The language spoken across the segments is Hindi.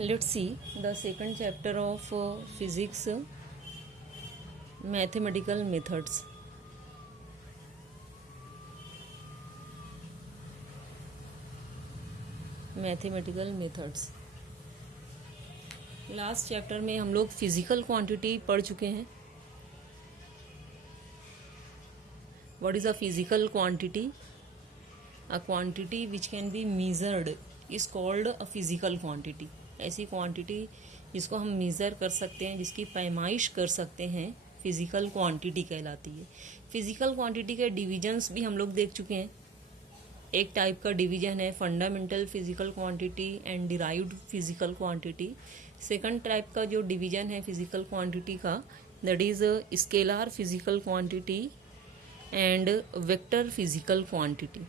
Let's see the second chapter of physics, mathematical methods. Mathematical methods. Last chapter में हम लोग फिजिकल क्वांटिटी पढ़ चुके हैं। What is a physical quantity? A quantity which can be measured is called a physical quantity. ऐसी क्वांटिटी जिसको हम मेज़र कर सकते हैं, जिसकी पैमाइश कर सकते हैं, फिजिकल क्वांटिटी कहलाती है। फिजिकल क्वांटिटी के डिविजन्स भी हम लोग देख चुके हैं। एक टाइप का डिवीजन है fundamental physical quantity and derived physical quantity. Second type का जो डिवीजन है फिजिकल क्वांटिटी का, that is scalar physical quantity and vector physical quantity.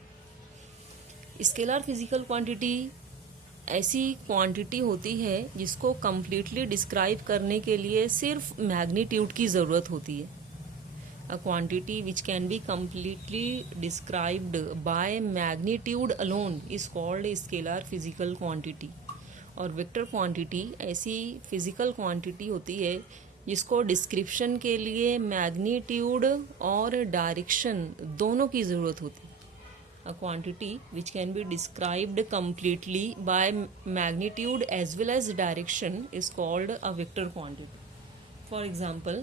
Scalar physical quantity ऐसी क्वांटिटी होती है जिसको कम्प्लीटली डिस्क्राइब करने के लिए सिर्फ मैग्नीट्यूड की ज़रूरत होती है। A quantity which can be completely described by magnitude alone is called scalar physical quantity. और वेक्टर क्वांटिटी ऐसी फिजिकल क्वांटिटी होती है जिसको डिस्क्रिप्शन के लिए मैग्नीट्यूड और डायरेक्शन दोनों की ज़रूरत होती है। A quantity which can be described completely by magnitude as well as direction is called a vector quantity. For example,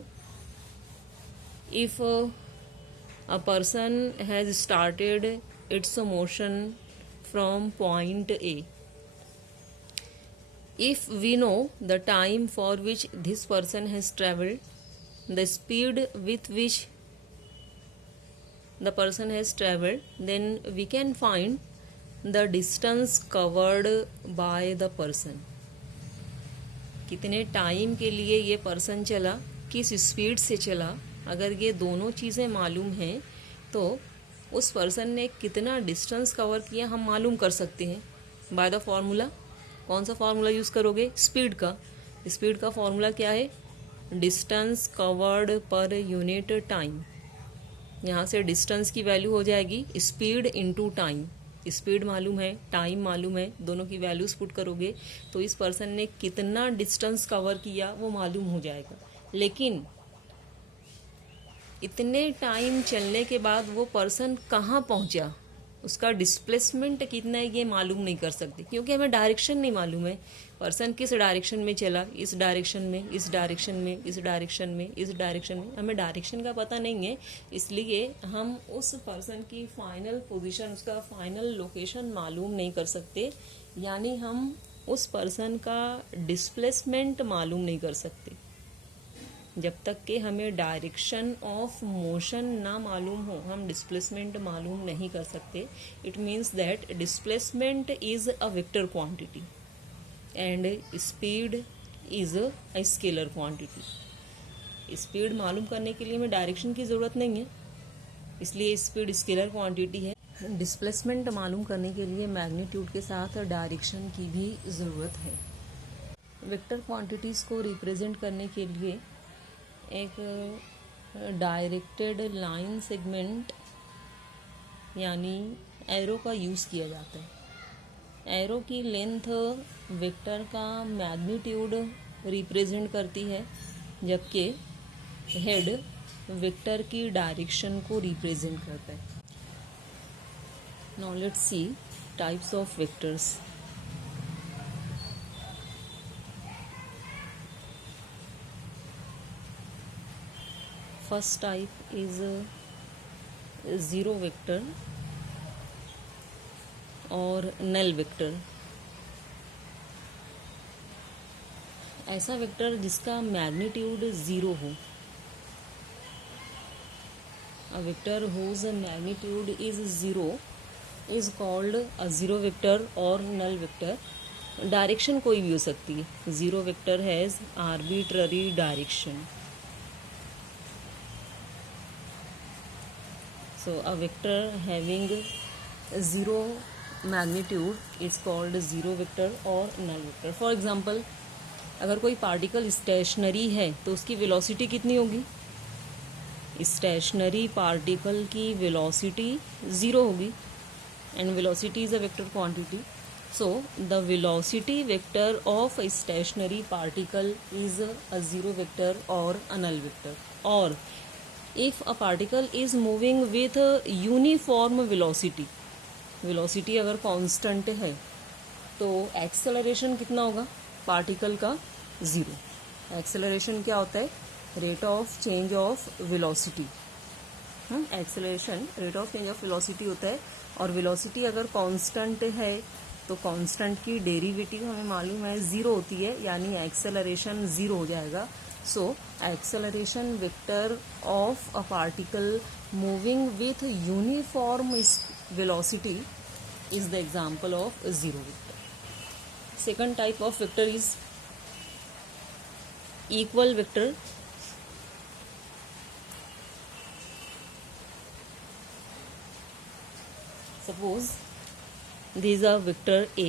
if a person has started its motion from point A, if we know the time for which this person has traveled, the speed with which the person has traveled, then we can find the distance covered by the person. कितने टाइम के लिए ये पर्सन चला, किस स्पीड से चला, अगर ये दोनों चीज़ें मालूम हैं तो उस पर्सन ने कितना डिस्टेंस कवर किया हम मालूम कर सकते हैं बाय द फॉर्मूला। कौन सा फॉर्मूला यूज़ करोगे? स्पीड का। स्पीड का फॉर्मूला क्या है? Distance covered per unit time. यहाँ से डिस्टेंस की वैल्यू हो जाएगी स्पीड इनटू टाइम। स्पीड मालूम है, टाइम मालूम है, दोनों की वैल्यूज पुट करोगे तो इस पर्सन ने कितना डिस्टेंस कवर किया वो मालूम हो जाएगा। लेकिन इतने टाइम चलने के बाद वो पर्सन कहाँ पहुँचा, उसका डिस्प्लेसमेंट कितना है ये मालूम नहीं कर सकते, क्योंकि हमें डायरेक्शन नहीं मालूम है। पर्सन किस डायरेक्शन में चला, इस डायरेक्शन में, इस डायरेक्शन में, इस डायरेक्शन में, इस डायरेक्शन में, हमें डायरेक्शन का पता नहीं है। इसलिए हम उस पर्सन की फाइनल पोजीशन, उसका फाइनल लोकेशन मालूम नहीं कर सकते, यानी हम उस पर्सन का डिस्प्लेसमेंट मालूम नहीं कर सकते। जब तक कि हमें डायरेक्शन ऑफ मोशन ना मालूम हो हम डिस्प्लेसमेंट मालूम नहीं कर सकते। It means that displacement is a vector quantity and speed is a scalar quantity. Speed मालूम करने के लिए हमें डायरेक्शन की ज़रूरत नहीं है, इसलिए स्पीड स्केलर क्वांटिटी है। डिस्प्लेसमेंट मालूम करने के लिए मैग्नीट्यूड के साथ डायरेक्शन की भी ज़रूरत है। वेक्टर क्वांटिटीज़ को रिप्रेजेंट करने के लिए एक डायरेक्टेड लाइन सेगमेंट यानी एरो का यूज़ किया जाता है। एरो की लेंथ वेक्टर का मैग्नीट्यूड रिप्रेजेंट करती है, जबकि हेड वेक्टर की डायरेक्शन को रिप्रेजेंट करता है। Now let's C types of vectors. First type is zero vector और null vector। ऐसा वेक्टर जिसका मैग्नीट्यूड ज़ीरो हो। A vector whose magnitude is zero is called a zero vector और null vector। डायरेक्शन कोई भी हो सकती है। Zero vector has arbitrary direction. So a vector having zero magnitude is called zero vector और null vector। For example, अगर कोई पार्टिकल स्टेशनरी है तो उसकी वेलोसिटी कितनी होगी? स्टेशनरी पार्टिकल की वेलोसिटी ज़ीरो होगी and velocity is a vector quantity. So the velocity vector of a stationary particle is a zero vector or a null vector. Or if a particle is moving with a uniform velocity, velocity अगर constant है तो acceleration कितना होगा पार्टिकल का? ज़ीरो. एक्सेलरेशन क्या होता है? Rate of change of velocity. Acceleration rate of change of velocity होता है. और वेलोसिटी अगर कांस्टेंट है तो कांस्टेंट की डेरिवेटिव हमें मालूम है ज़ीरो होती है, यानी एक्सेलरेशन ज़ीरो हो जाएगा. So acceleration vector of a particle moving with uniform velocity is the example of zero vector. Second type of vector is equal vector. Suppose this is a vector A,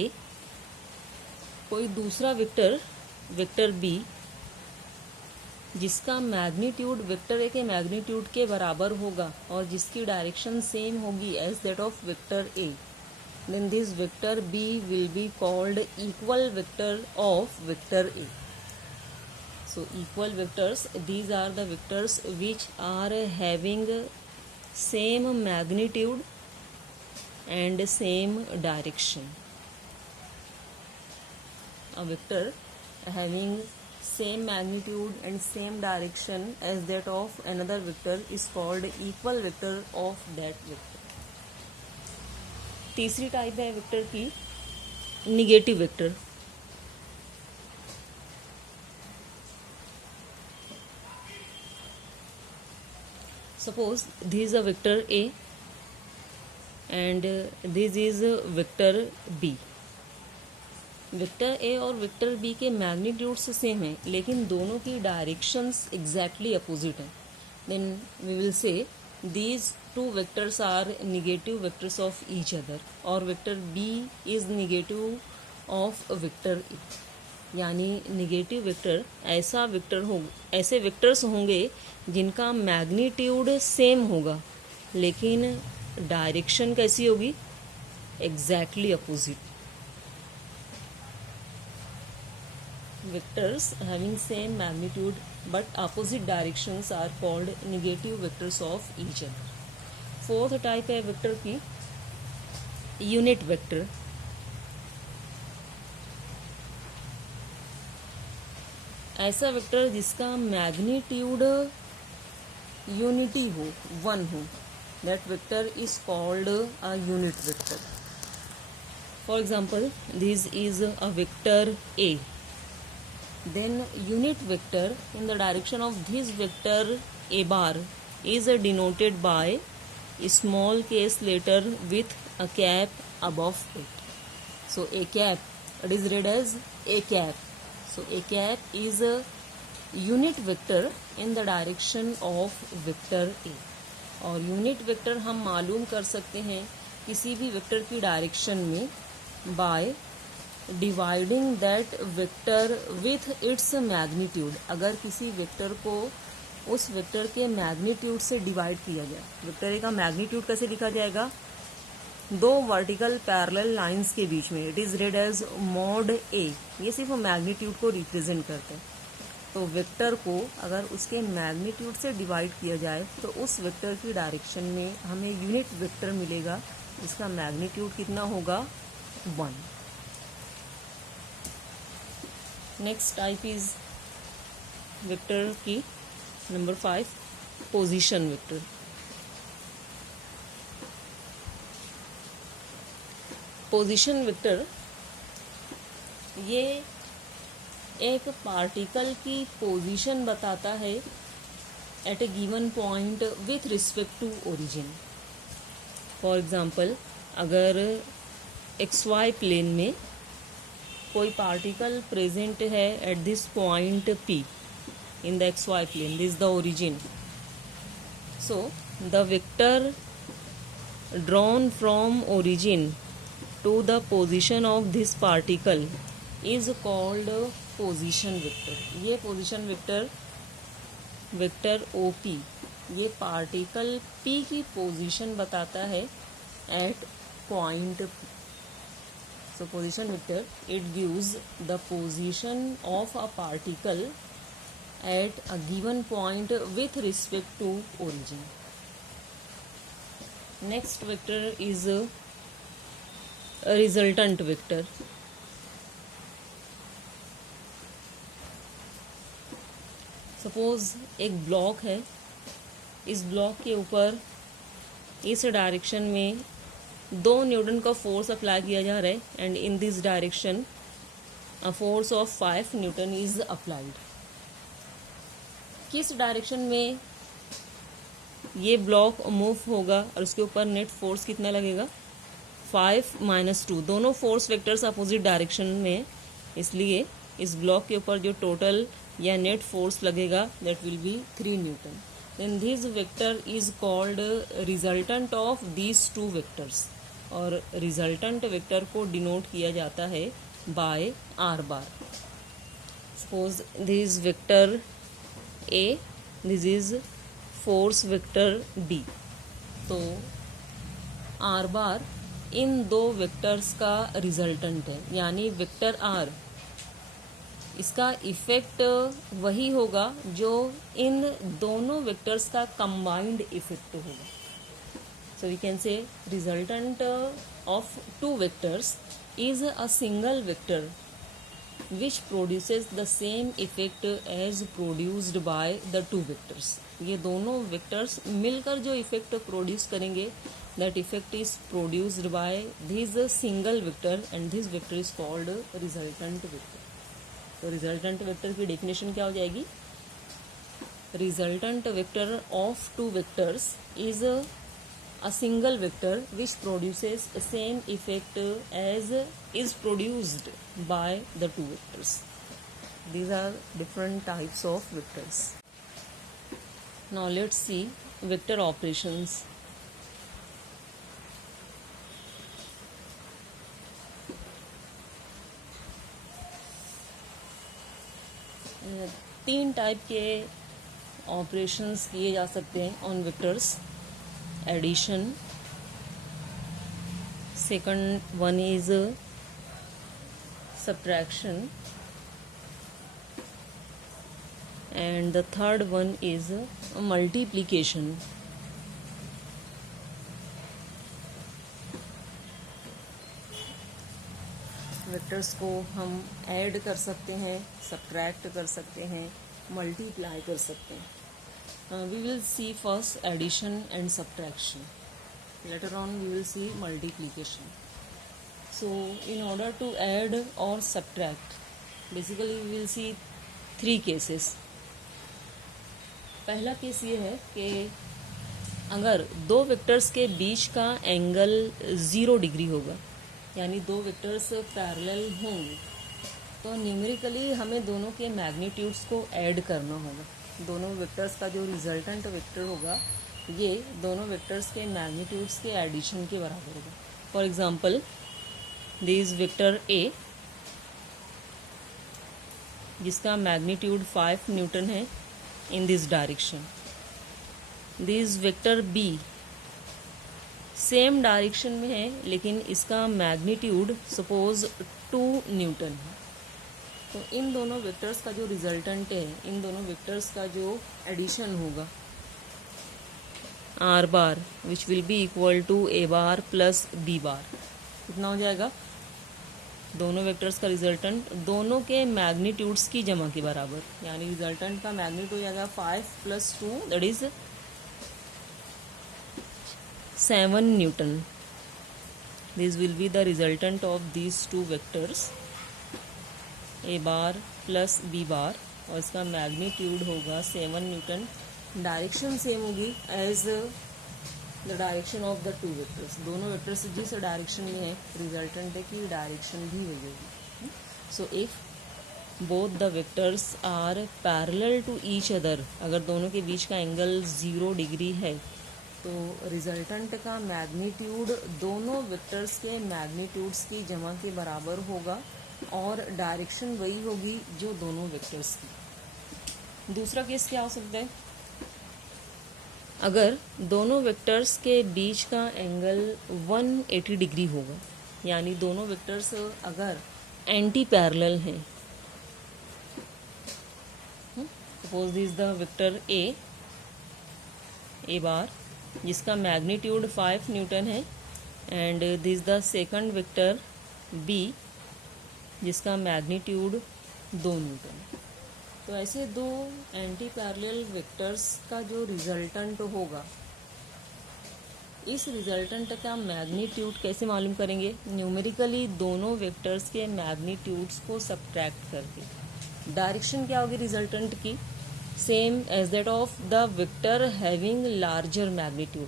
कोई दूसरा वेक्टर B जिसका मैग्नीट्यूड वेक्टर A के मैग्नीट्यूड के बराबर होगा और जिसकी डायरेक्शन सेम होगी as that of vector A, then this vector B will be called equal vector of vector A. So equal vectors, these are the vectors which are having same magnitude and same direction. A vector having same magnitude and same direction as that of another vector is called equal vector of that vector. तीसरी टाइप है वेक्टर की negative vector. Suppose this is a vector A and this is vector B. Vector A और वेक्टर B के मैग्नीट्यूड्स सेम है लेकिन दोनों की डायरेक्शंस एग्जैक्टली अपोजिट हैं. Then we will say these two vectors are negative vectors of each other और vector B is negative of vector A. यानी निगेटिव वेक्टर ऐसे वेक्टर्स होंगे जिनका मैग्नीट्यूड सेम होगा लेकिन डायरेक्शन कैसी होगी? Exactly opposite. Vectors having same magnitude but opposite directions are called negative vectors of each other. Fourth type है वेक्टर की यूनिट वेक्टर. ऐसा वेक्टर जिसका मैग्नीट्यूड यूनिटी हो, वन हो, that vector is called a unit vector. For example this is a vector A. Then unit vector in the direction of this vector A bar is denoted by small case letter with a cap above it. So A cap, it is read as A cap. So A cap is a unit vector in the direction of vector A. और यूनिट वेक्टर हम मालूम कर सकते हैं किसी भी वेक्टर की डायरेक्शन में by dividing that vector with its magnitude. अगर किसी वेक्टर को उस वेक्टर के मैग्नीट्यूड से डिवाइड किया जाए. वेक्टर ए का मैग्नीट्यूड कैसे लिखा जाएगा? दो वर्टिकल पैरेलल लाइंस के बीच में. It is read as mod A. ये सिर्फ मैग्नीट्यूड को रिप्रेजेंट करते हैं. तो वेक्टर को अगर उसके मैग्नीट्यूड से डिवाइड किया जाए तो उस वेक्टर की डायरेक्शन में हमें यूनिट वेक्टर मिलेगा जिसका मैग्नीट्यूड कितना होगा? 1. नेक्स्ट टाइप इज वेक्टर की number 5 position vector. Position vector ये एक पार्टिकल की पोजीशन बताता है at a given point with respect to origin. For example अगर XY प्लेन में कोई पार्टिकल प्रेजेंट है at this point P in the XY plane, this is the origin. So the vector drawn from origin to the position of this particle is called position vector. ये position vector OP ये पार्टिकल P की पोजीशन बताता है at point P. So position vector, it gives the position of a particle at a given point with respect to origin. Next vector is a resultant vector. Suppose एक ब्लॉक है, इस ब्लॉक के ऊपर इस डायरेक्शन में 2 न्यूटन का फोर्स अप्लाई किया जा रहा है and in this direction a force of 5 Newton is applied. किस डायरेक्शन में ये ब्लॉक मूव होगा और उसके ऊपर नेट फोर्स कितना लगेगा? 5 - 2. दोनों फोर्स वेक्टर्स अपोजिट डायरेक्शन में, इसलिए इस ब्लॉक के ऊपर जो टोटल या नेट फोर्स लगेगा that will be 3 newton. Then this vector is called resultant of these 2 vectors, और रिजल्टेंट वेक्टर को डिनोट किया जाता है by R bar. Suppose this vector A, this is force vector B. तो आर बार इन 2 वेक्टर्स का रिजल्टेंट है, यानी वेक्टर आर इसका इफेक्ट वही होगा जो इन दोनों वेक्टर्स का कंबाइंड इफेक्ट होगा. So we can say resultant of 2 vectors is a single vector which produces the same effect as produced by the 2 vectors. ये दोनों वेक्टर्स मिलकर जो इफेक्ट प्रोड्यूस करेंगे that effect is produced by this single vector and this vector is called resultant vector. तो रिजल्टेंट वेक्टर की डेफिनेशन क्या हो जाएगी? Resultant vector of 2 vectors is a single vector which produces the same effect as is produced by the 2 vectors. These are different types of vectors. Now let's see vector operations. तीन टाइप के ऑपरेशंस किए जा सकते हैं on vectors. Addition, second one is subtraction, and the third one is multiplication. Vectors को हम ऐड कर सकते हैं, सब्ट्रैक्ट कर सकते हैं, मल्टीप्लाई कर सकते हैं. We will see first addition and subtraction. Later on we will see multiplication. So in order to add or subtract, basically we will see 3 cases. पहला केस ये है कि अगर 2 वेक्टर्स के बीच का एंगल 0 डिग्री होगा, यानी 2 वेक्टर्स पैरेलल होंगे, तो न्यूमेरिकली हमें दोनों के मैग्नीट्यूड्स को ऐड करना होगा. दोनों वेक्टर्स का जो रिजल्टेंट वेक्टर होगा ये दोनों वेक्टर्स के मैग्नीट्यूड्स के एडिशन के बराबर होगा. फॉर एग्जांपल दिस वेक्टर ए जिसका मैग्नीट्यूड 5 न्यूटन है in this direction. This vector B same direction में है लेकिन इसका मैग्नीट्यूड सपोज 2 न्यूटन है. तो इन दोनों वेक्टर्स का जो रिजल्टेंट है, इन दोनों वेक्टर्स का जो एडिशन होगा R bar which will be equal to A bar plus B bar, कितना हो जाएगा? दोनों वेक्टर्स का रिजल्टेंट दोनों के मैग्नीट्यूड्स की जमा के बराबर, यानी रिजल्टेंट का मैग्नीट्यूड हो जाएगा 5 + 2 that is 7 newton. This will be the resultant of these 2 vectors A bar plus B bar, और इसका मैग्नीट्यूड होगा 7 न्यूटन. डायरेक्शन सेम होगी as the direction of the 2 vectors. दोनों वेक्टर्स जिस डायरेक्शन में है रिजल्टेंट की डायरेक्शन भी वही होगी. So if both the vectors are parallel to each other, अगर दोनों के बीच का एंगल 0 डिग्री है तो रिजल्टेंट का मैग्नीट्यूड दोनों वेक्टर्स के मैग्नीट्यूड्स की जमा के बराबर होगा और डायरेक्शन वही होगी जो दोनों वेक्टर्स की. दूसरा केस क्या हो सकता है? अगर दोनों वेक्टर्स के बीच का एंगल 180 डिग्री होगा, यानी दोनों वेक्टर्स अगर एंटी पैरेलल हैं, suppose this the vector A bar जिसका मैग्नीट्यूड 5 न्यूटन है and this the second vector B जिसका मैग्नीट्यूड 2 न्यूटन है। तो ऐसे दो एंटी पैरेलल वेक्टर्स का जो रिजल्टेंट होगा, इस रिजल्टेंट का मैग्नीट्यूड कैसे मालूम करेंगे? न्यूमेरिकली दोनों वेक्टर्स के मैग्नीट्यूड्स को सब्ट्रैक्ट करके। डायरेक्शन क्या होगी रिजल्टेंट की? Same as that of the vector having larger magnitude.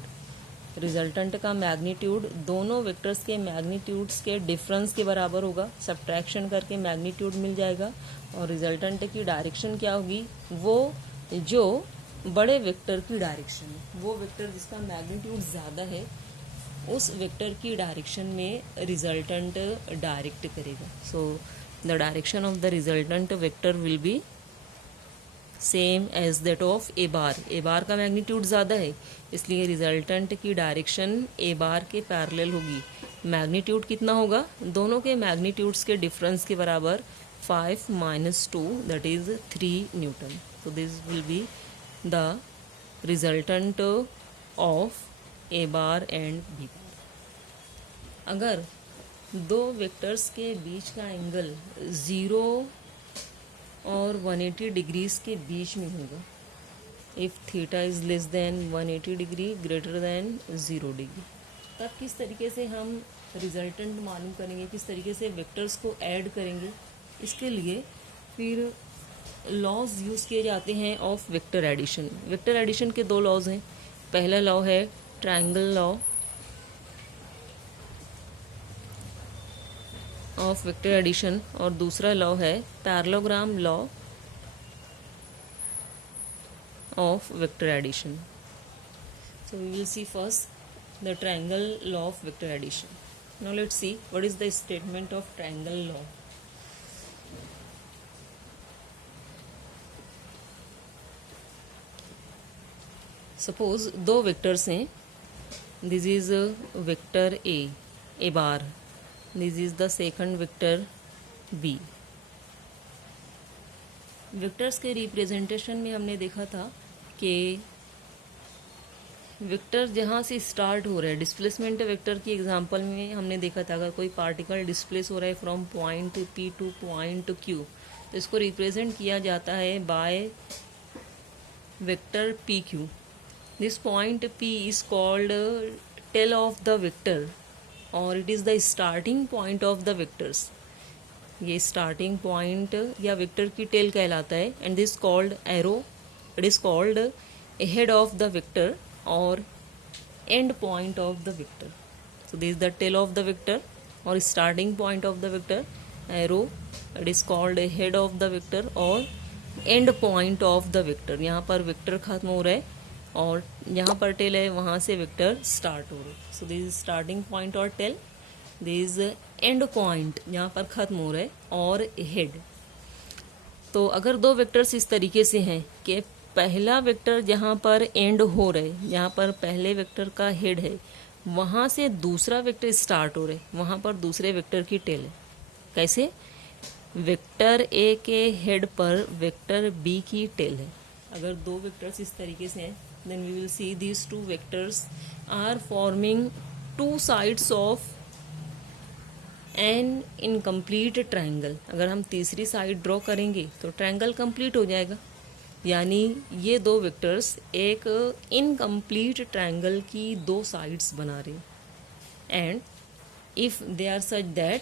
Resultant का मैग्नीट्यूड दोनों वेक्टर्स के मैग्नीट्यूड्स के डिफरेंस के बराबर होगा, सब्ट्रैक्शन करके मैग्नीट्यूड मिल जाएगा। और रिजल्टेंट की डायरेक्शन क्या होगी? वो जो बड़े वेक्टर की डायरेक्शन है, वो वेक्टर जिसका मैग्नीट्यूड ज़्यादा है, उस वेक्टर की डायरेक्शन में रिजल्टेंट डायरेक्ट करेगा। So the direction of the resultant vector will be same as that of A bar. A bar का मैग्नीट्यूड ज़्यादा है, इसलिए रिजल्टेंट की डायरेक्शन ए बार के पैरेलल होगी। मैग्नीट्यूड कितना होगा? दोनों के मैग्नीट्यूड्स के डिफरेंस के बराबर 5 - 2 that is 3 Newton. so this will be the resultant of a bar and b bar। अगर दो वेक्टर्स के बीच का एंगल 0 और 180 डिग्रीज के बीच में होगा, if theta is less than 180 degree greater than 0 degree, तब किस तरीके से हम रिजल्टेंट मालूम करेंगे, किस तरीके से वेक्टर्स को ऐड करेंगे? इसके लिए फिर लॉज यूज़ किए जाते हैं of vector addition. Vector addition के दो लॉज हैं। पहला लॉ है triangle law of vector addition और दूसरा लॉ है parallelogram law of vector addition. So we will see first the triangle law of vector addition. Now let's see what is the statement of triangle law. Suppose दो वेक्टर्स हैं, this is vector A bar, this is the second vector B. Vectors के रिप्रेजेंटेशन में हमने देखा था कि वेक्टर जहाँ से स्टार्ट हो रहा है, डिस्प्लेसमेंट वेक्टर की एग्जांपल में हमने देखा था, अगर कोई पार्टिकल डिस्प्लेस हो रहा है from point P two point Q, तो इसको रिप्रेजेंट किया जाता है by vector P Q. This point P is called tail of the vector or it is the starting point of the vectors। ये starting point या vector की tail कहलाता है and this called arrow, it is called head of the vector or end point of the vector। So this is the tail of the vector or starting point of the vector, arrow, it is called head of the vector or end point of the vector। यहाँ पर vector खत्म हो रहा है और यहाँ पर टेल है, वहाँ से वेक्टर स्टार्ट हो रहा है। So this is starting point और tail, this is end point यहाँ पर ख़त्म हो रहा है और हेड। तो अगर दो वेक्टर्स इस तरीके से हैं कि पहला वेक्टर जहाँ पर एंड हो रहा है, यहाँ पर पहले वेक्टर का हेड है, वहाँ से दूसरा वेक्टर स्टार्ट हो रहा है, वहाँ पर दूसरे वेक्टर की टेल है। कैसे? वेक्टर ए के हेड पर वेक्टर बी की टेल है। अगर दो वेक्टर्स इस तरीके से हैं, then we will see these two vectors are forming two sides of an incomplete triangle। अगर हम तीसरी साइड ड्रॉ करेंगे तो ट्रायंगल कंप्लीट हो जाएगा। यानी ये दो वेक्टर्स एक इनकम्प्लीट ट्रायंगल की दो साइड्स बना रहे हैं। And if they are such that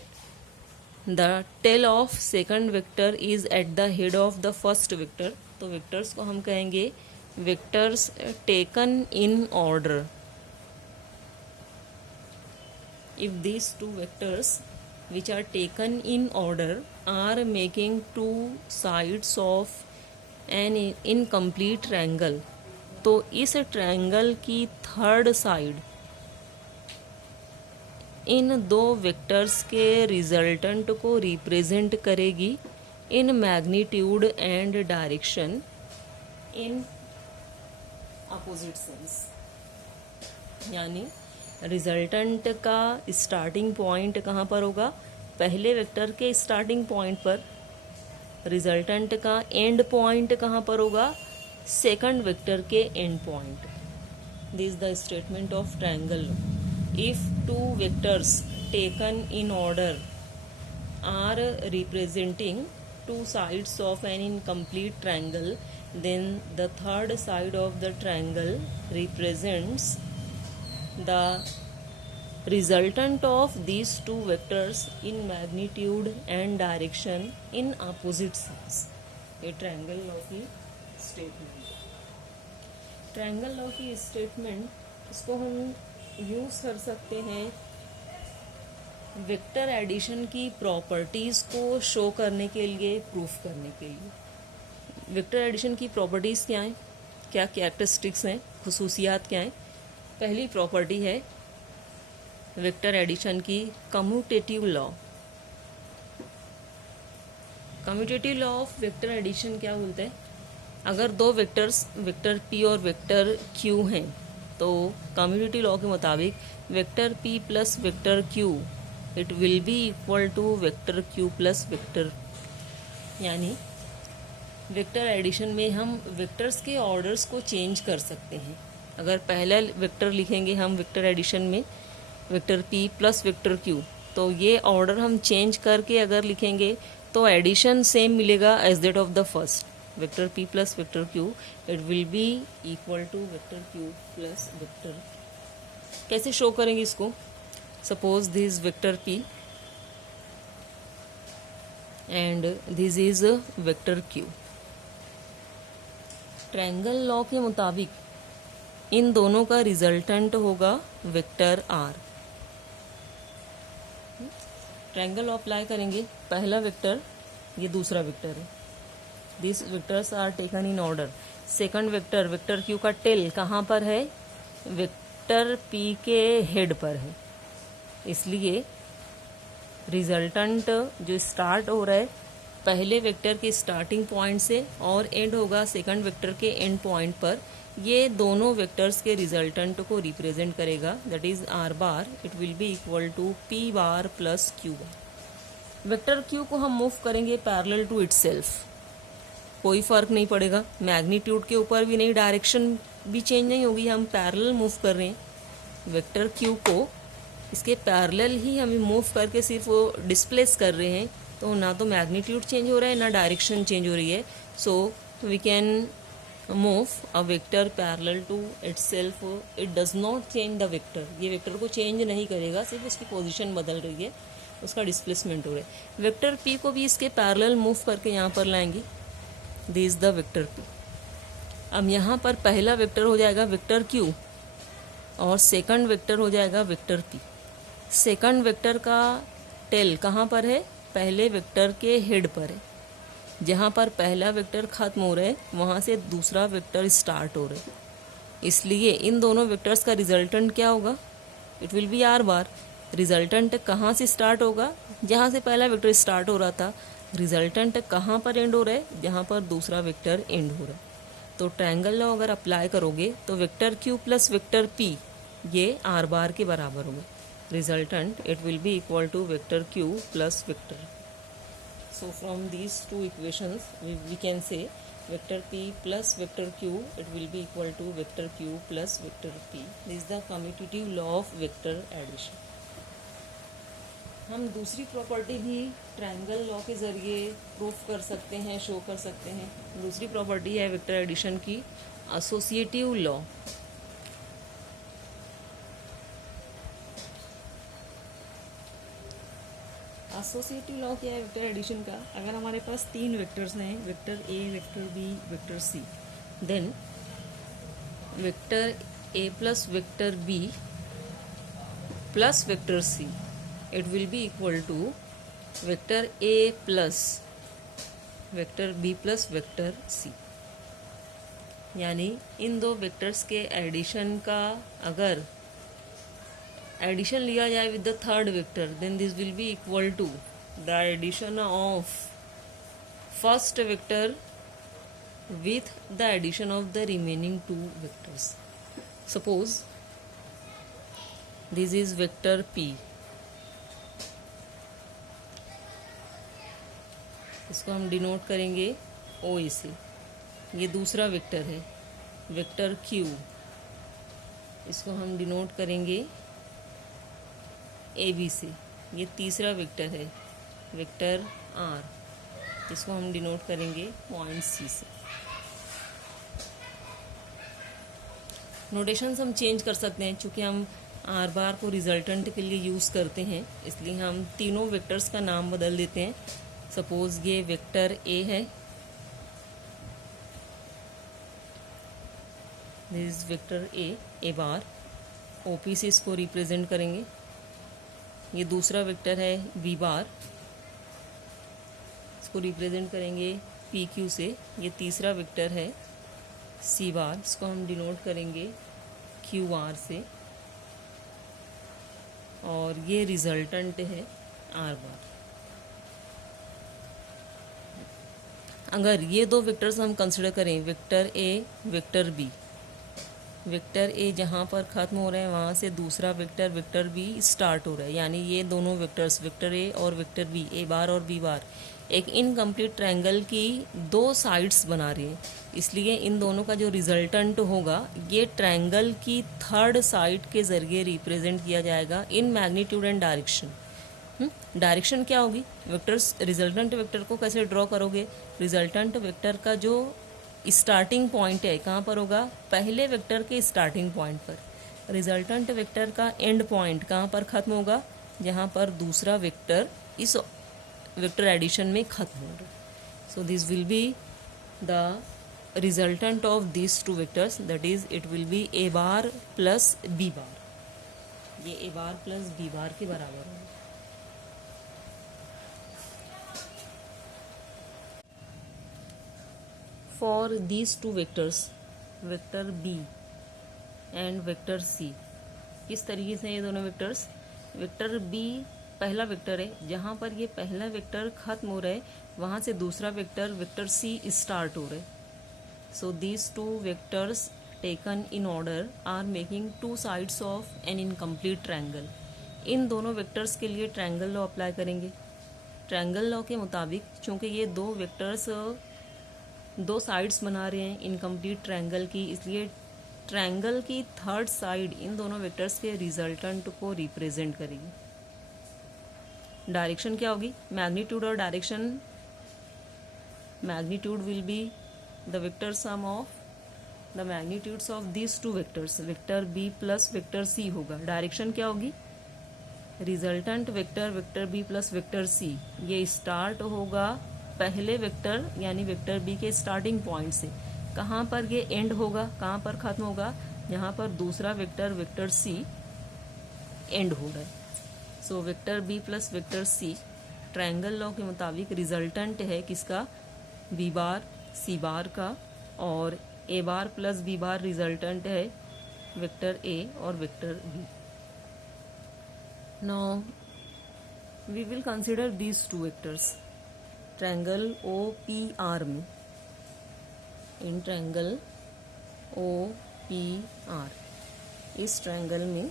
the tail of second vector is at the head of the first vector, तो वेक्टर्स को हम कहेंगे vectors taken in order। if these two vectors which are taken in order are making two sides of an incomplete triangle, तो इस ट्रायंगल की थर्ड साइड इन दो वेक्टर्स के रिजल्टेंट को रिप्रेजेंट करेगी in magnitude and direction in opposite sense. यानी रिजल्टेंट का स्टार्टिंग पॉइंट कहाँ पर होगा, पहले वेक्टर के स्टार्टिंग पॉइंट पर। रिजल्टेंट का एंड पॉइंट कहाँ पर होगा, सेकंड वेक्टर के end point. This the statement of triangle. If two vectors taken in order are representing two sides of an incomplete triangle, then the third side of the triangle represents the resultant of these two vectors in magnitude and direction in opposite sides. ये ट्रायंगल लॉ की स्टेटमेंट। ट्रायंगल लॉ की स्टेटमेंट इसको हम यूज कर सकते हैं वेक्टर एडिशन की प्रॉपर्टीज़ को शो करने के लिए, प्रूफ करने के लिए। वेक्टर एडिशन की प्रॉपर्टीज़ क्या हैं, क्या कैरेक्टरिस्टिक्स हैं, खुसूसियात क्या हैं। पहली प्रॉपर्टी है वेक्टर एडिशन की commutative law. Commutative law of vector addition क्या बोलते हैं, अगर दो वेक्टर्स वेक्टर पी और वेक्टर क्यू हैं तो कम्यूटेटिव लॉ के मुताबिक vector P plus vector Q it will be equal to vector Q plus vector. यानी वेक्टर एडिशन में हम वेक्टर्स के ऑर्डर्स को चेंज कर सकते हैं। अगर पहला वेक्टर लिखेंगे हम वेक्टर एडिशन में vector P plus vector Q, तो ये ऑर्डर हम चेंज करके अगर लिखेंगे तो एडिशन सेम मिलेगा as that of the first. Vector P plus vector Q it will be equal to vector Q plus vector. कैसे शो करेंगे इसको, suppose this is vector p and this is a vector q। Triangle law के मुताबिक इन दोनों का रिजल्टेंट होगा vector r। Triangle law apply करेंगे, पहला वेक्टर ये दूसरा वेक्टर है, this vectors are taken in order. Second vector vector q का टेल कहाँ पर है, वेक्टर p के हेड पर है, इसलिए रिजल्टेंट जो स्टार्ट हो रहा है पहले वेक्टर के स्टार्टिंग पॉइंट से और एंड होगा सेकंड वेक्टर के एंड पॉइंट पर, ये दोनों वेक्टर्स के रिजल्टेंट को रिप्रेजेंट करेगा। That is R bar it will be equal to P bar plus Q bar. Vector Q को हम मूव करेंगे पैरेलल टू इटसेल्फ, कोई फर्क नहीं पड़ेगा, मैग्नीट्यूड के ऊपर भी नहीं, डायरेक्शन भी चेंज नहीं होगी, हम पैरेलल मूव कर रहे हैं। वेक्टर क्यू को इसके पैरेलल ही हमें मूव करके सिर्फ वो डिस्प्लेस कर रहे हैं, तो ना तो मैग्नीट्यूड चेंज हो रहा है ना डायरेक्शन चेंज हो रही है। So we can move a vector parallel to itself, it does not change the vector. ये वेक्टर को चेंज नहीं करेगा, सिर्फ उसकी पोजीशन बदल रही है, उसका डिस्प्लेसमेंट हो रहा है। वेक्टर पी को भी इसके पैरेलल मूव करके यहाँ पर लाएंगे, दिस द वेक्टर पी। अब यहाँ पर पहला वेक्टर हो जाएगा वेक्टर क्यू और सेकंड वेक्टर हो जाएगा वेक्टर पी। सेकंड वेक्टर का टेल कहाँ पर है, पहले वेक्टर के हेड पर है। जहाँ पर पहला वेक्टर खत्म हो रहा है वहाँ से दूसरा वेक्टर स्टार्ट हो रहा है, इसलिए इन दोनों वेक्टर्स का रिजल्टेंट क्या होगा, it will B are bar. Resultant कहाँ से स्टार्ट होगा, जहाँ से पहला वेक्टर स्टार्ट हो रहा था। रिजल्टेंट कहाँ पर एंड हो रहा है, जहाँ पर दूसरा वेक्टर एंड हो रहा है। तो ट्रायंगल लॉ अगर अप्लाई करोगे तो vector Q plus vector P ये आर बार के बराबर होगा। Resultant it will be equal to vector Q plus vector. So from these two equations we can say vector p plus vector q it will be equal to vector q plus vector p. This is the commutative law of vector addition. हम दूसरी प्रॉपर्टी भी ट्रायंगल लॉ के ज़रिए प्रूफ कर सकते हैं, शो कर सकते हैं। दूसरी प्रॉपर्टी है वेक्टर एडिशन की एसोसिएटिव लॉ। एसोसिएटिव लॉ क्या है वेक्टर एडिशन का, अगर हमारे पास तीन वेक्टर्स हैं, vector A, vector B, vector C, then vector A plus vector B plus vector C it will be equal to vector A plus vector B plus vector C. यानी इन दो वेक्टर्स के एडिशन का अगर एडिशन लिया जाए with the third vector, then this will be equal to the addition of first vector with the addition of the remaining two vectors. Suppose this is vector P, इसको हम डिनोट करेंगे OA से। ये दूसरा वेक्टर है, वेक्टर Q, इसको हम डिनोट करेंगे AB से। ये तीसरा वेक्टर है, वेक्टर R, इसको हम डिनोट करेंगे पॉइंट C से। नोटेशंस हम चेंज कर सकते हैं, चूँकि हम R बार को रिजल्टेंट के लिए यूज़ करते हैं, इसलिए हम तीनों वेक्टर्स का नाम बदल देते हैं। सपोज ये वेक्टर A है, this is vector A bar, OP से इसको रिप्रेजेंट करेंगे। ये दूसरा वेक्टर है B बार, इसको रिप्रेजेंट करेंगे PQ से। ये तीसरा वेक्टर है C बार, इसको हम डिनोट करेंगे QR से। और ये रिजल्टेंट है R बार। अगर ये दो वेक्टर्स हम कंसिडर करें, vector A, vector B, vector A जहाँ पर ख़त्म हो रहे हैं वहाँ से दूसरा वेक्टर, वेक्टर B स्टार्ट हो रहा है, यानी ये दोनों वेक्टर्स, वेक्टर A और वेक्टर B, A बार और B बार, एक इनकम्प्लीट ट्रायंगल की दो साइड्स बना रहे हैं। इसलिए इन दोनों का जो रिजल्टेंट होगा ये ट्रायंगल की थर्ड साइड के ज़रिए रिप्रेजेंट किया जाएगा in magnitude and direction. Direction क्या होगी? वेक्टर्स, रिजल्टेंट वेक्टर को कैसे ड्रॉ करोगे? रिजल्टेंट वेक्टर का जो स्टार्टिंग पॉइंट है कहाँ पर होगा? पहले वेक्टर के स्टार्टिंग पॉइंट पर। रिजल्टेंट वेक्टर का एंड पॉइंट कहाँ पर खत्म होगा? जहाँ पर दूसरा वेक्टर इस वेक्टर एडिशन में खत्म होगा। So this will be the resultant of this two vectors, that is it will B A bar plus B बार। ये A बार प्लस B बार के बराबर होगा। For these two vectors, vector B and vector C, किस तरीके से ये दोनों वेक्टर्स? वेक्टर B पहला वेक्टर है, जहाँ पर ये पहला वेक्टर खत्म हो रहा है वहाँ से दूसरा वेक्टर, वेक्टर C स्टार्ट हो रहा है। So these two vectors taken in order are making two sides of an incomplete triangle. इन दोनों वेक्टर्स के लिए ट्रायंगल लॉ अप्लाई करेंगे। ट्रायंगल लॉ के मुताबिक चूँकि ये दो वेक्टर्स दो साइड्स बना रहे हैं इनकम्प्लीट ट्रायंगल की, इसलिए ट्रायंगल की थर्ड साइड इन दोनों वेक्टर्स के रिजल्टेंट को रिप्रेजेंट करेगी। डायरेक्शन क्या होगी? मैग्नीट्यूड और direction, magnitude will be the vector sum of the magnitudes of this two vectors, vector B plus vector C होगा। डायरेक्शन क्या होगी? Resultant vector, vector B plus vector C, ये स्टार्ट होगा पहले वेक्टर यानी वेक्टर B के स्टार्टिंग पॉइंट से। कहाँ पर ये एंड होगा, कहाँ पर खत्म होगा? जहाँ पर दूसरा वेक्टर, वेक्टर C एंड हो रहा है। So vector B plus vector C triangle law के मुताबिक रिजल्टेंट है किसका? B बार C बार का, और A bar plus B bar resultant है वेक्टर A और vector B। Now we will consider these two vectors triangle OPR में। इन ट्रायंगल OPR, इस ट्रायंगल में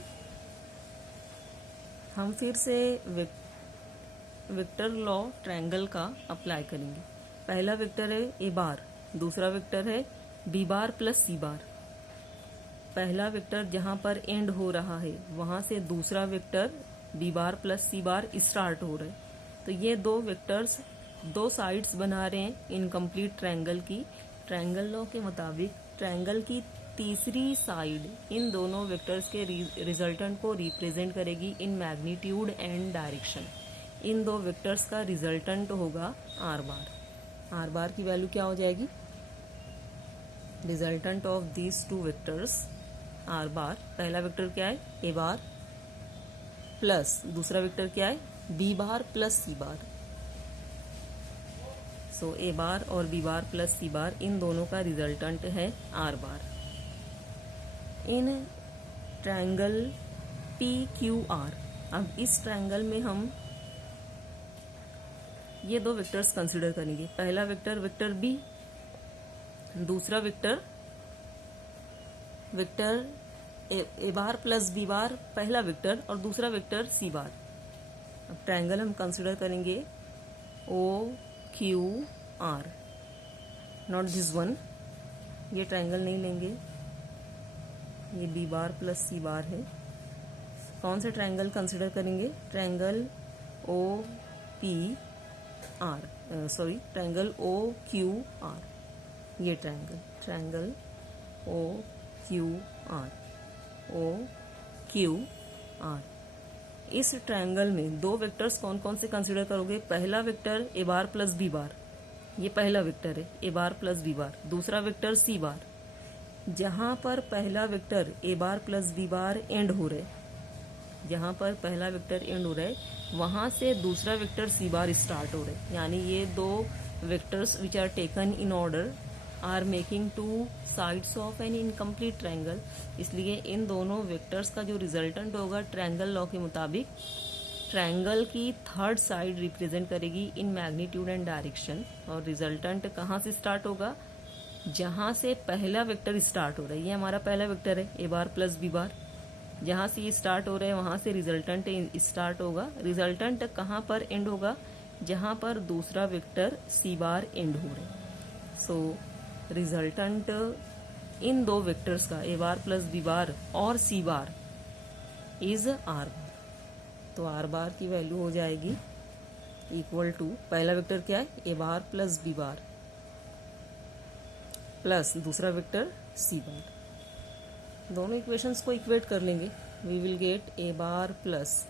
हम फिर से वेक्टर लॉ ट्रायंगल का अप्लाई करेंगे। पहला वेक्टर है A बार, दूसरा वेक्टर है B बार प्लस C बार। पहला वेक्टर जहाँ पर एंड हो रहा है वहाँ से दूसरा वेक्टर B बार प्लस C बार स्टार्ट हो रहा है। तो ये दो वेक्टर्स दो साइड्स बना रहे हैं इनकम्प्लीट ट्रायंगल की। ट्रायंगल लॉ के मुताबिक ट्रायंगल की तीसरी साइड इन दोनों वेक्टर्स के रिजल्टेंट को रिप्रेजेंट करेगी इन मैग्नीट्यूड एंड डायरेक्शन। इन दो वेक्टर्स का रिजल्टेंट होगा R बार। R बार की वैल्यू क्या हो जाएगी? Resultant of these two vectors R बार, पहला वेक्टर क्या है? A बार प्लस दूसरा वेक्टर क्या है? B bar plus C bar. So A बार और B बार प्लस C बार, इन दोनों का रिजल्टेंट है R bar. In triangle PQR, अब इस ट्रायंगल में हम ये दो वेक्टर्स कंसिडर करेंगे। पहला वेक्टर, वेक्टर B, दूसरा vector, vector A bar plus B bar पहला वेक्टर और दूसरा वेक्टर सी बार। अब ट्रायंगल हम कंसिडर करेंगे O Q R, not this one, ये ट्रायंगल नहीं लेंगे, ये बी बार प्लस सी बार है। कौन से ट्रायंगल कंसिडर करेंगे? Triangle O P R, triangle O Q R, ये triangle O Q R, O Q R. इस ट्रायंगल में दो वेक्टर्स कौन कौन से कंसिडर करोगे? पहला vector A bar plus B bar, ये पहला वेक्टर है ए बार प्लस बी बार। दूसरा वेक्टर सी बार। जहां पर पहला vector A bar plus B bar end हो रहे, जहां पर पहला वेक्टर एंड हो रहा है वहां से दूसरा वेक्टर सी बार स्टार्ट हो रहा है। यानी ये दो vectors which are taken in order are making two sides of an incomplete triangle. इसलिए इन दोनों वेक्टर्स का जो रिजल्टेंट होगा ट्रायंगल लॉ के मुताबिक ट्रायंगल की थर्ड साइड रिप्रेजेंट करेगी इन मैग्नीट्यूड एंड डायरेक्शन। और रिजल्टेंट कहाँ से स्टार्ट होगा? जहां से पहला वेक्टर स्टार्ट हो रहा है, ये हमारा पहला वेक्टर है ए बार प्लस बी बार, जहां से ये स्टार्ट हो रहे हैं वहां से रिजल्टेंट स्टार्ट होगा। रिजल्टेंट कहाँ पर एंड होगा? जहां पर दूसरा वेक्टर सी बार एंड हो रहा है। सो रिजल्टेंट इन दो वेक्टर्स का ए बार प्लस बी बार और सी बार इज आर बार। तो आर बार की वैल्यू हो जाएगी इक्वल टू, पहला वेक्टर क्या है? A bar plus B bar plus दूसरा वेक्टर सी बार। दोनों इक्वेशंस को इक्वेट कर लेंगे, we will get A bar plus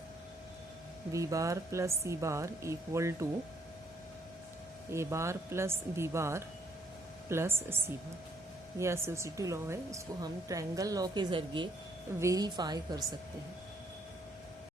B bar plus C bar equal to A bar plus B bar plus C bar. ये एसोसिएटिव लॉ है, इसको हम ट्रायंगल लॉ के जरिए वेरीफाई कर सकते हैं।